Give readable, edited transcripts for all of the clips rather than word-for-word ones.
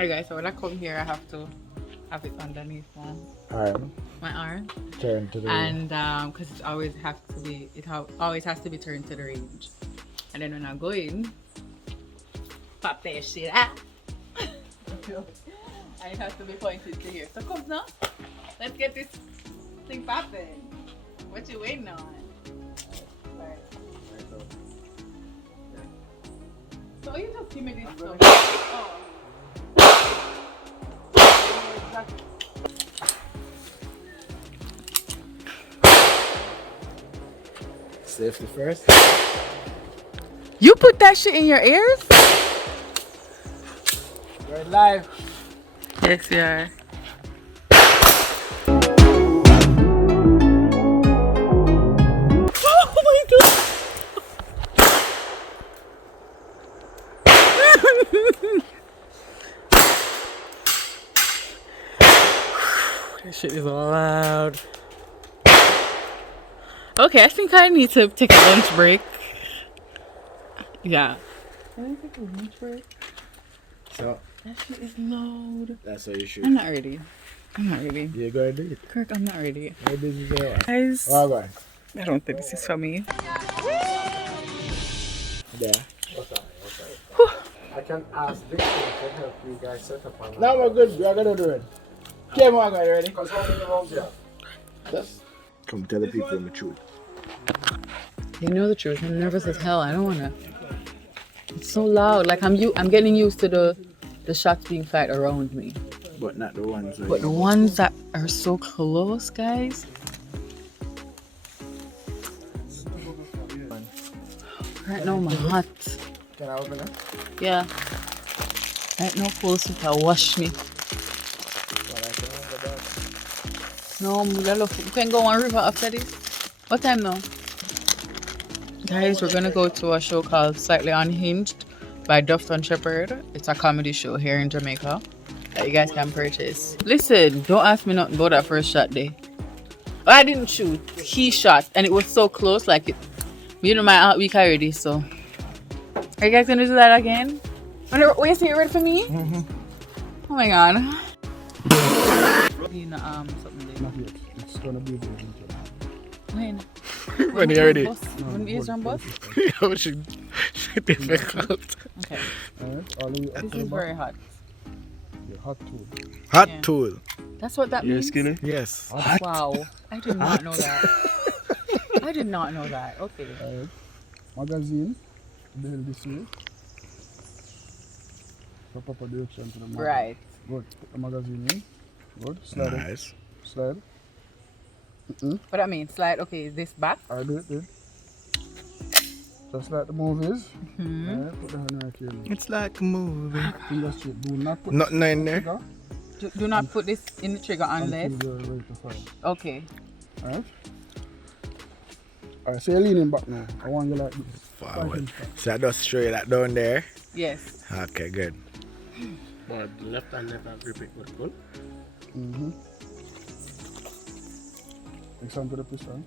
Alright guys, so when I come here I have to have it underneath my arm. Turn to the And because it always always has to be turned to the range. And then when I go in, pop that shit out. And it has to be pointed to here. So come now, let's get this thing popping. What you waiting on? Right. So you just give me this stuff. Oh. Exactly. Safety first. You put that shit in your ears? We're live. Yes, you are. Oh my god! That shit is loud. Okay, I think I need to take a lunch break. Yeah. Can I take a lunch break? So That shit is loud. that's how you shoot. I'm not ready. You're gonna do it. Kirk, I'm not ready. How busy is that? Guys, Alright. I don't think this is for me. Yeah. I can ask Victor to help you guys set up on that. Now we're good. We're gonna do it. Okay, my guy, ready? Because how many rounds you have? Yes. Come tell the people the truth. You know the truth. I'm nervous as hell. I don't wanna. It's so loud. Like I'm getting used to the shots being fired around me. But not the ones. But the ones that are so close, guys. Right now, my hot. Can I open it? Yeah. Right now, close to wash me. No, we can go on river after this. What time now? Guys, we're gonna go to a show called Slightly Unhinged by Dufton Shepherd. It's a comedy show here in Jamaica that you guys can purchase. Listen, don't ask me nothing about that first shot day. Oh, I didn't shoot. He shot, and it was so close. Like it, you know, my out week already. So, are you guys gonna do that again? Wait, you ready for me? Mm-hmm. Oh my god. Something there. Not yet. It's gonna be the When? When you ready? When we use on bus? How should difficult? Okay. Alright, all the way up This to the is back. very hot. The hot tool. Hot Yeah. tool. That's what that means? skinny? Yes. Wow. I did not know that. I did not know that. Okay. Alright. Magazine. Then this way. The proper direction to the magazine. Right. Good. Put the magazine in. Good. Slide it. Nice. Slide. What I mean, slide. Okay, is this back? I do it then. Just like the movies. Hmm. Alright, put the hand right here. It's like a movie. Finger straight. Do not put Nothing in there. trigger Do not put this in the trigger unless. until you're ready to fire. Okay. Alright? Alright, so you're leaning back now. I want you like this. Forward. So I just show you that down there. Yes. Okay, good. But the left hand never grip it with good. Mm-hmm. Next time to the piston.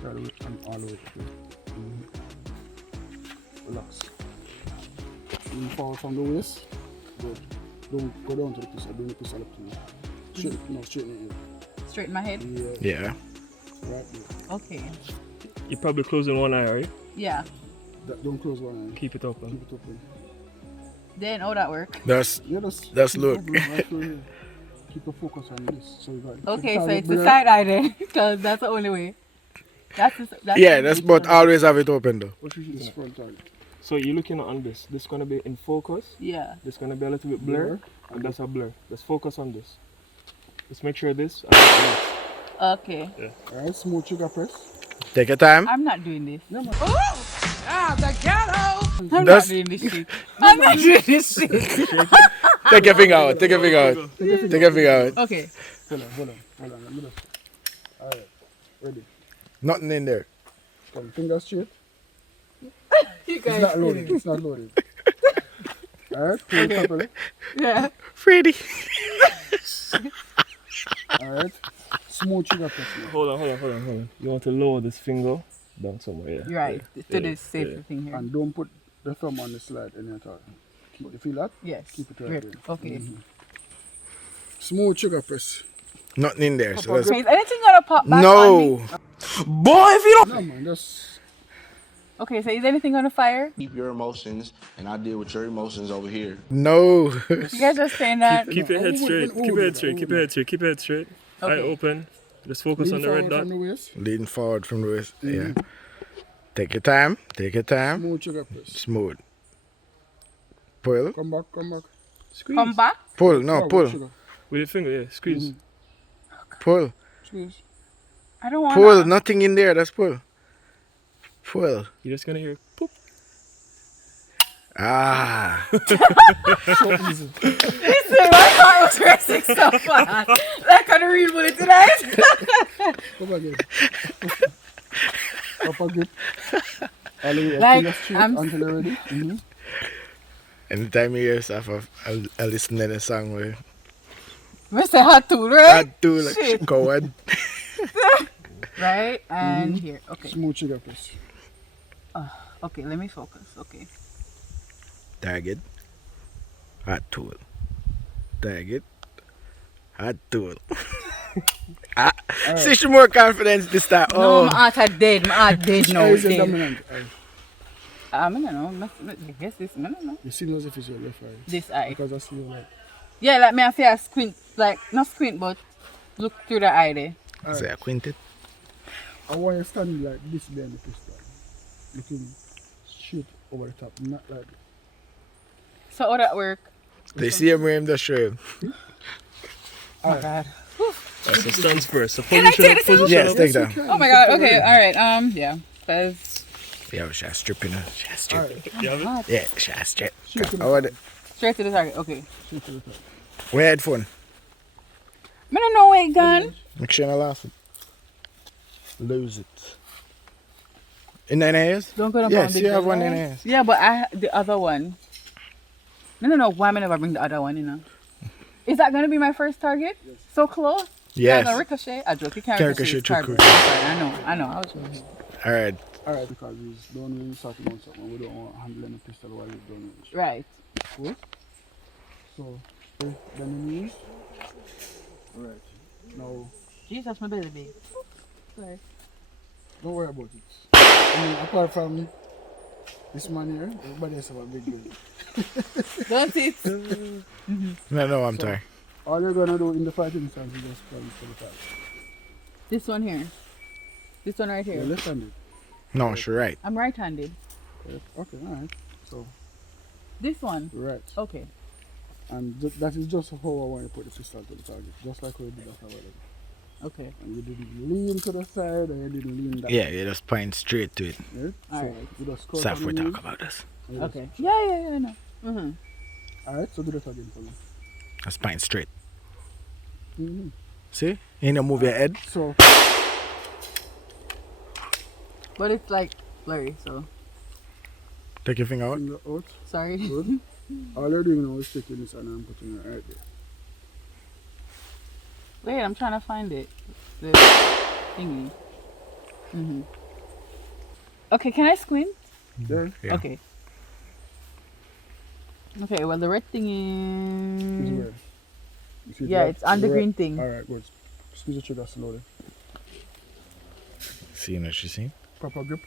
Try to whip and all the way through. Relax. Lean forward from the waist. Good. Don't go down to the piston. Bring the piston up to you. Straighten it Straighten my head. in. Yeah, Yeah. right there. Okay. You're probably closing one eye, right? Yeah. Don't close one eye. Keep it open. Keep it open. Then, oh, that work. That's Yeah, that's That's keep look. it open right through here. Keep the focus on this. So you got Okay, so target it's the there. side eye then, because that's the only way. That's yeah. That's but always have it open though. What is this front target? So you're looking on this. This is gonna be in focus. Yeah. This is gonna be a little bit blur, Blur. and that's a blur. Let's focus on this. Let's make sure this. Okay. Alright, smooth trigger press. Take your time. I'm not doing this. No, man. I'm not That's- doing this shit. I'm not doing this shit. Take your finger out. Take your finger out. Take your finger out. Okay. Hold on. Let me just. Alright, ready. Nothing in there. Come, finger straight. You It's guys. not loaded. It's not loaded. Alright, hold it properly. Yeah. Freddy. Alright, smooth trigger press now. Hold on. You want to lower this finger down somewhere. Yeah. Right. Yeah. To Yeah. this safety thing here. And don't put the thumb on the slide any at all. Keep the feel that? Yes. Keep it right Grip. there. Okay. Smooth sugar press. Nothing in there. So Okay, that's, is anything gonna pop back on no. me? Boy, if you don't. No man, just Okay, so is anything gonna fire? Keep your emotions, and I deal with your emotions over here. No. You guys just saying that? Keep your head straight. Keep your head straight. Keep your head straight. Keep your head straight. Eye Okay. open. Just focus on lean the red forward dot. from the waist. Lean forward from the waist. Yeah. Take your time. Take your time. Smooth sugar press. Smooth. Pull. Come back, come back. Squeeze. Come back? Pull. No, Forward, pull. sugar. With your finger, yeah. Squeeze. Pull. Squeeze. I don't want Pull. Nothing in there. That's pull. Pull. You're just gonna hear poop. Ah. So easy. Listen, my heart was racing so fast. Like on the real bullet tonight. Come again. Upper grip. All the way Like, up to your straight I'm- until you're ready. Anytime you hear stuff, I listen to the song where Mr. Hot Tool, I right? do like Shit. coward. Right, and here. Okay. Smooth sugar press. Okay, let me focus. Okay. Target. Hot tool. Target. Hot tool. See, she more confidence this time. No, Oh. my heart are dead. My heart dead now. How is it thing. dominant? I don't know. I guess this. I don't know. You see as if it's your left eye. This eye. Because I see you like. Yeah, like me, I feel squint. Like, not squint, but look through the eye there. Say I quinted. I want you standing like this behind the pistol. Looking straight over the top, not like So, how that work? They see him wearing the shirt. Oh, my God. Alright, so stands first. So Can I position take up, this out? position Yes, up. take that. Oh, my God. Okay, alright. Yeah. Because Yeah, she's stripping her. She's stripping. You have it? Yeah, she's stripping. straight to the I want it. straight to the target. Okay. straight to the top. Wear headphone. I don't know where it gone. Make sure you laugh. Lose it. In the ears? Don't go down Yes, for a big you have girl. one in the ears. Yeah, but the other one. I don't know why I never bring the other one, you know. Is that going to be my first target? Yes. So close? Yes. Can I ricochet? I joke. You can't Can't ricochet. ricochet It's too cardboard. quick. I know. I was joking. Alright. Alright, because we don't really start on something. We don't want to handle any pistol while we're doing it. Right. Cool. So, bend your knees. Right. Now, Jesus, my belly big. Sorry. don't worry about it. I mean, apart from this man here, everybody else have a big gun. Don't it? No, I'm sorry. All you're gonna do in the fighting instance is just plunge for the fight. This one here. This one right here. You're left-handed. No, she's right. I'm right-handed. Okay, alright. So, This one. right. Okay. And that is just how I want you to put the pistol to the target. Just like we did after wedding. Okay. And you didn't lean to the side and you didn't lean down. Yeah, you just point straight to it. Yeah? So, Alright. you just crouch Saf, on we the knees. talk about this. and you just- Okay. Yeah, I know. Mm-hmm. Alright, so do that again for me. Just point straight. Mm-hmm. See? You don't move your head. So, But it's like blurry, so Take your finger out. finger out. sorry. Good. All you're doing now is taking this and I'm putting it right there. Wait, I'm trying to find it. The thingy. Mm-hmm. Okay, can I squint? There. Yeah. Okay. Okay, well the red thing Is is... where? You see it Yeah, right? it's on the Right. green thing. Alright, good. Squeeze the trigger slowly. See what you see? Proper grip.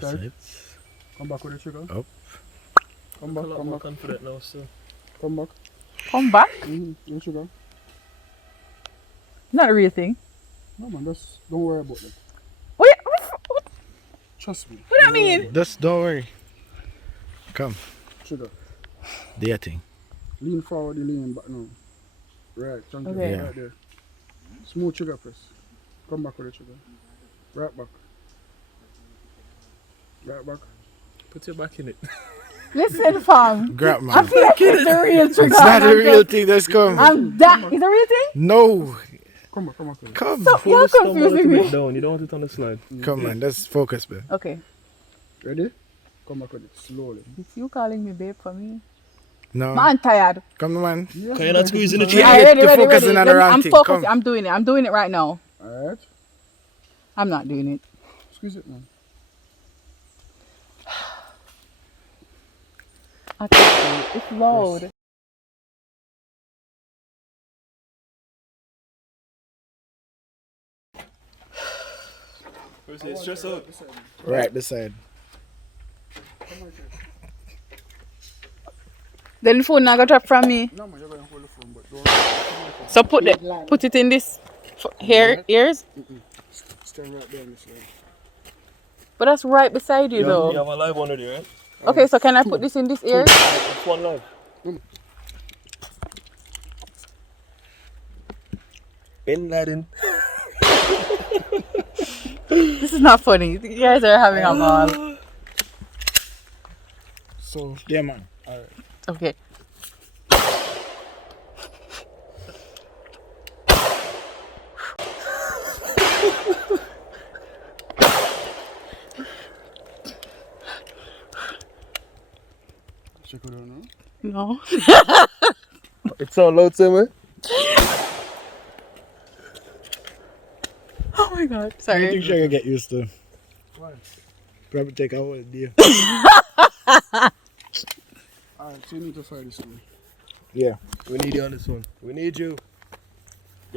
That's Tight. it. Come back with the trigger. Up. Come A back, lot come more back, confident now, so. come back. Come back? Your trigger. Not a real thing. No man, just don't worry about it. Wait, what Trust me. do that mean? Just don't worry. Come. Trigger. Do your thing. Lean forward, you lean back now. Right, thank you. Okay. Yeah. Right there. Smooth trigger press. Come back with the trigger. Right back. Right back. Put your back in it. Listen, fam. Grab I man. feel like it's the real trigger. It's not a real thing. Let's come. I'm that. Is a real thing? No. Come back, come back with it. Come. So, Pull you're the stump a confusing little me. bit down. You don't want it on the slide. Come on. Let's focus, man. Okay. Ready? Come back with it slowly. Is you calling me babe for me? No. I'm tired. Come on, man. Yes, Can you not squeeze in the Yeah, trigger? Alright, you're focusing on the Let me- wrong I'm thing. focusing. Come. I'm doing it. I'm doing it right now. Alright. I'm not doing it. Squeeze it now. I can see. It's loud. It's stress out. Right this side. Then the phone now got drop from me. No, man, you're going to hold the phone, but don't. So put it in this ears. Stand right there on this line. But that's right beside you You though. have a live one already, right? Okay, so can I put this in this ear? It's one live. Bin Laden. This is not funny. You guys are having a ball. So, Yeah, man. alright. Okay. Check it out now. No. It's so loud, sir, man. Oh my god. I Sorry. think you're gonna get used to. Why? Probably take a whole day. Alright, so you need to fire this one. Yeah. We need you on this one. We need you. You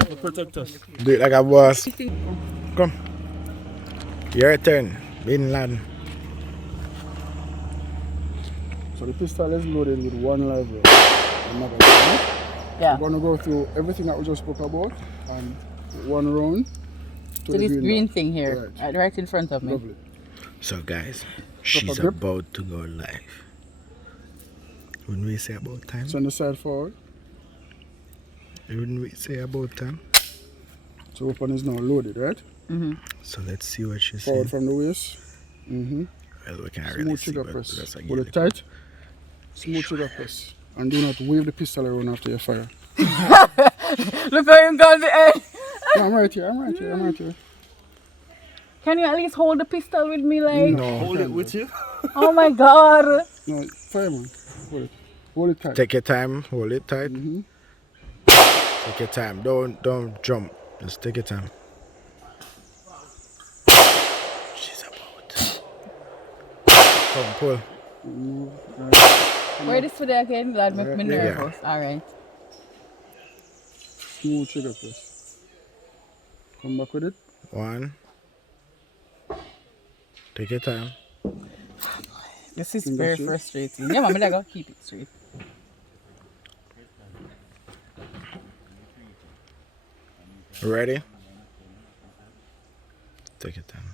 have to protect us. Do it like a boss. Come. Your turn. Bin Laden. So the pistol is loaded with one live round. Another one. Yeah. We're gonna go through everything that we just spoke about and one round to So the this green dot. thing here, right in front of me. Lovely. So guys, she's grip. about to go live. When we say about time, Send the side forward. when we say about time, So weapon is now loaded, right? so let's see what she Forward says. from the waist. Mm-hmm. Well, we can't really Smooth see, trigger but press. that's Hold it tight. Smooth trigger press. And do not wave the pistol around after you fire. Look how him got the end. Yeah, I'm right here. Can you at least hold the pistol with me, like? No, Hold it with you. Oh my god. No, fire, man. Hold it. Hold it tight. take your time, hold it tight. Mm-hmm. Take your time. Don't jump. Just take your time. She's about. Come pull. Where this today again? Glad make me Yeah. nervous. Alright. Smooth trigger press. Come back with it. One. Take your time. This is Finger very straight. frustrating. Yeah, mommy, I gotta keep it straight. Ready? Take your time.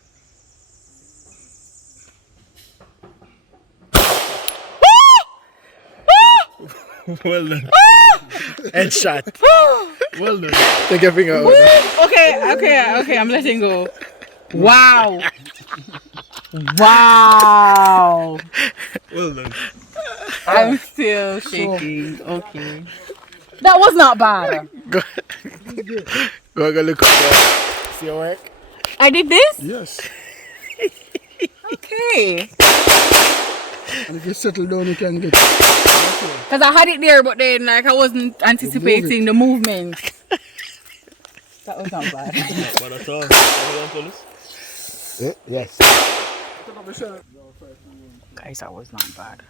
Well done. Headshot. Well done. Take your finger out. Okay, I'm letting go. Wow. Wow. Well done. I'm still shaking. Okay. That was not bad. Go look up there. See your work? I did this? Yes. Okay. And if you settle down, you can get Because I had it there, but then like I wasn't anticipating the movement. That was not bad. But that's all. Well done, fellas. Yes. Guys, that was not bad.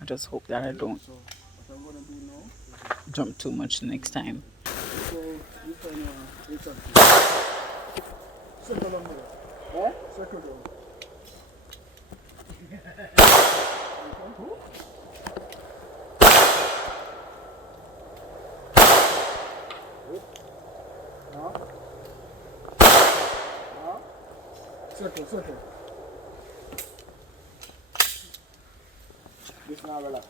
I just hope that I don't jump too much next time. So you can circle on there. Circle down. Circle. This now relax.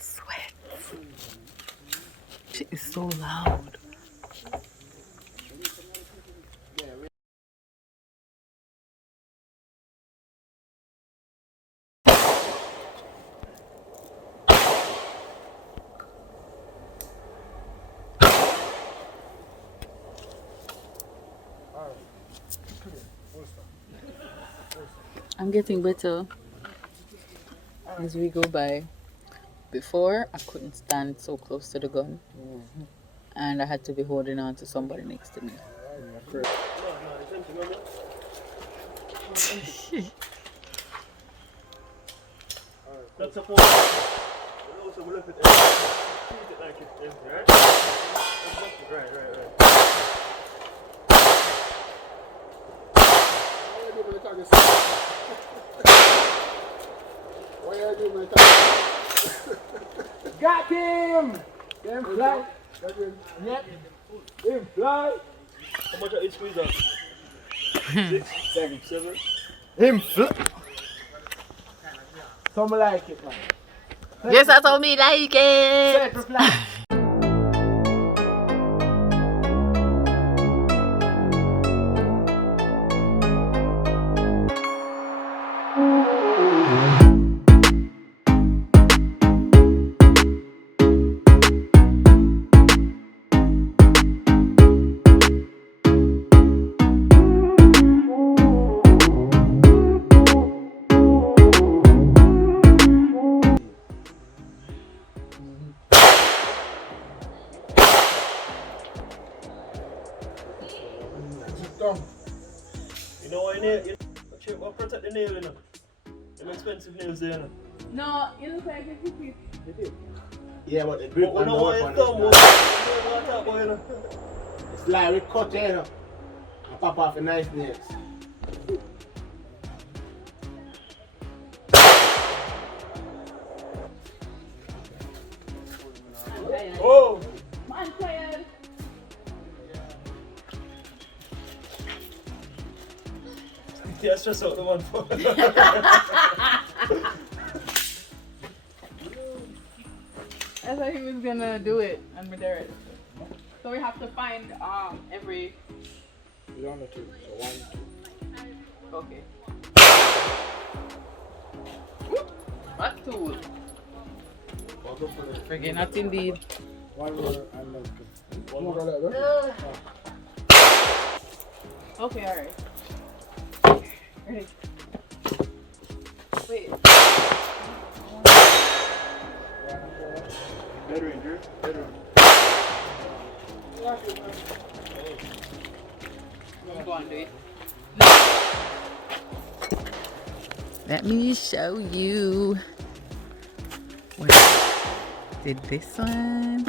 Sweat. Shit is so loud. I'm getting better as we go by. Before, I couldn't stand so close to the gun, and I had to be holding on to somebody next to me. That's a point. Also, we look at it. Treat it like it's empty, right? Exactly. Right. Why are you doing my target? Got him! Them fly. Got him. Yep. Him fly. How much are you squeeze out? 6, 7. Him fly. Some like it, man. Yes, I told me like it. Set fly. You know why nail? What protect the nail, you know? Them expensive nails there, you know? No, it looks like it's cookie. Yeah, but the grip But we on know the why weapon it's dumb, is what not. I talk about, you know? It's like we cut it, you know. I pop off a nice nails. Oh! I'm tired. Yeah, stress out the one for. I thought he was gonna do it and we did it. So we have to find every. You don't have to. So 1, 2. Okay. What tool? Friggin' not indeed. 1 more and then 2. 1 more like that. Okay, alright. Ready. Wait. Better in here. Better. Go on, do it. Let me show you. What did this one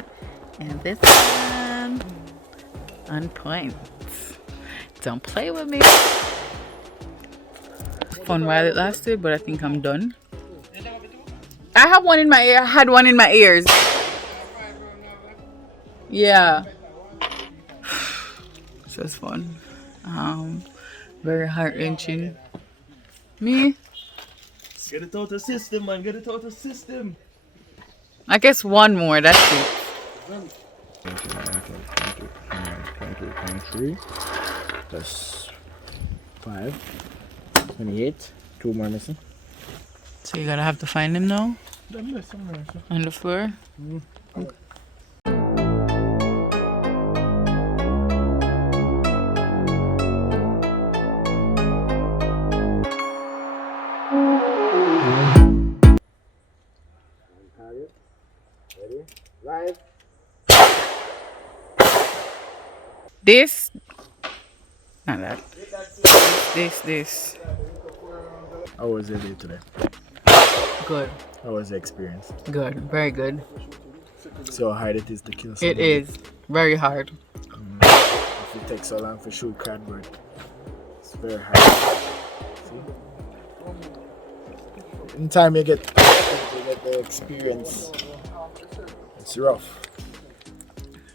and this one on point. Don't play with me. Fun while it lasted, but I think I'm done. I have one in my ear. I had one in my ears. Yeah. So it's fun. Very heart wrenching. Me? Get it out of the system, man. Get it out of the system. I guess one more. That's it. 23 plus 5, 28. 2 more missing. So you gotta have to find him now Them less somewhere, so. on the floor. Target. Ready? Live. This, not that. This. How was your day today? Good. How was the experience? Good. Very good. So hard it is to kill somebody. It is very hard. If it takes so long to shoot cardboard, it's very hard. See? In time you get the experience. It's rough.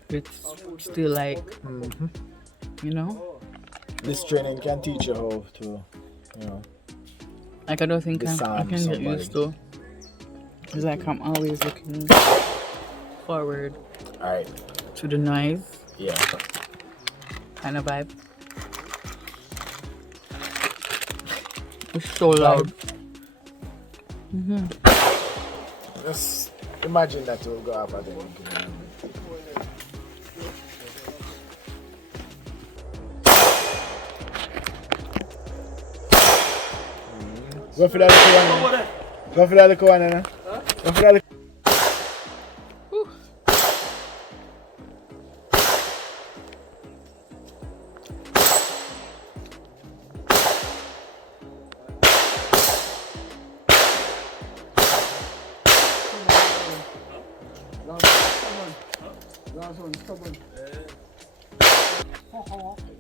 It's still like, you know, This training can teach you how to, you know. like I don't think I Disarm can get somebody. used to. It's like I'm always looking forward Alright. to the noise Yeah. kind of vibe. It's so loud. Just imagine that you'll go up at them. Go for that little one. Go for that little one, Anna. Go for that little. That's one stubborn.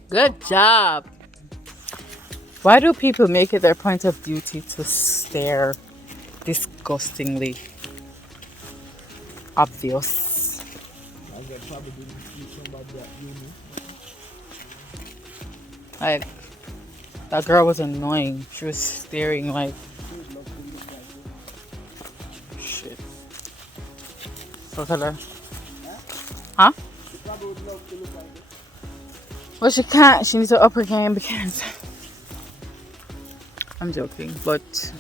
Good job. Why do people make it their point of duty to stare disgustingly obvious? I got probably didn't see somebody at uni. Like, that girl was annoying. She was staring like shit. So tell her. Huh? Probably would love to look like it. Well, she can't. She needs to up her game because I'm joking, but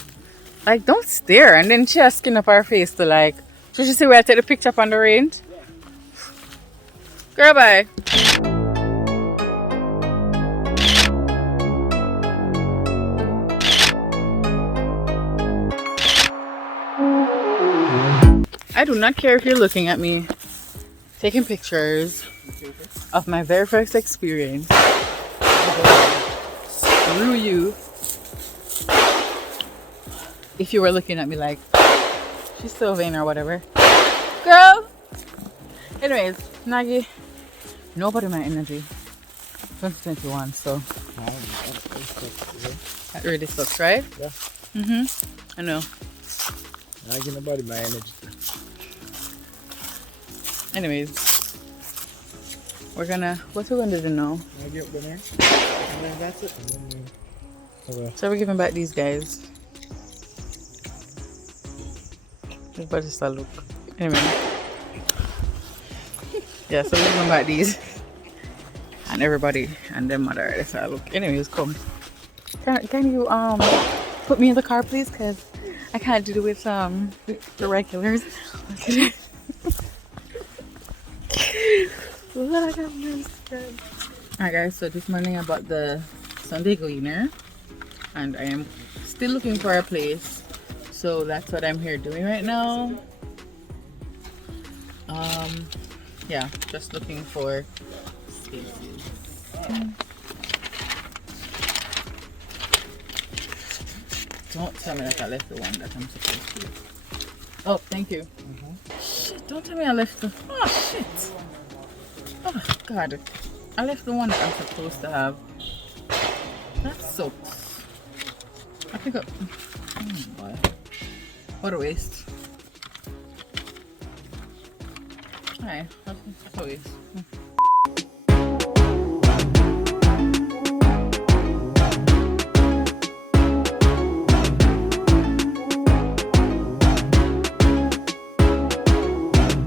like, don't stare. And then she has skin up her face to like. Should you see where I take the picture up on the range? Girl, bye. I do not care if you're looking at me taking pictures of my very first experience. Screw you. If you were looking at me like she's so vain or whatever. Girl! Anyways, Nagi, nobody my energy. 2021, so that really sucks, right? Yeah. I know. I get nobody my energy. Anyways, what's we gonna do now? I get up there, and then that's it. And then, okay. So we're giving back these guys. Everybody just look. Anyway. Yeah, so we're giving back these. And everybody and them mother already start look. Anyways, come. Can you put me in the car please? Cause I can't do it with the regulars. Alright guys, so this morning I bought the Sunday Gleaner and I am still looking for a place, so that's what I'm here doing right now. Yeah, just looking for spaces. Don't tell me that I left the one that I'm supposed to. Oh, thank you. Shit, don't tell me I left the. Oh shit. Oh god. I left the one that I'm supposed to have. That sucks. I think oh boy. What a waste. Alright, that's a waste.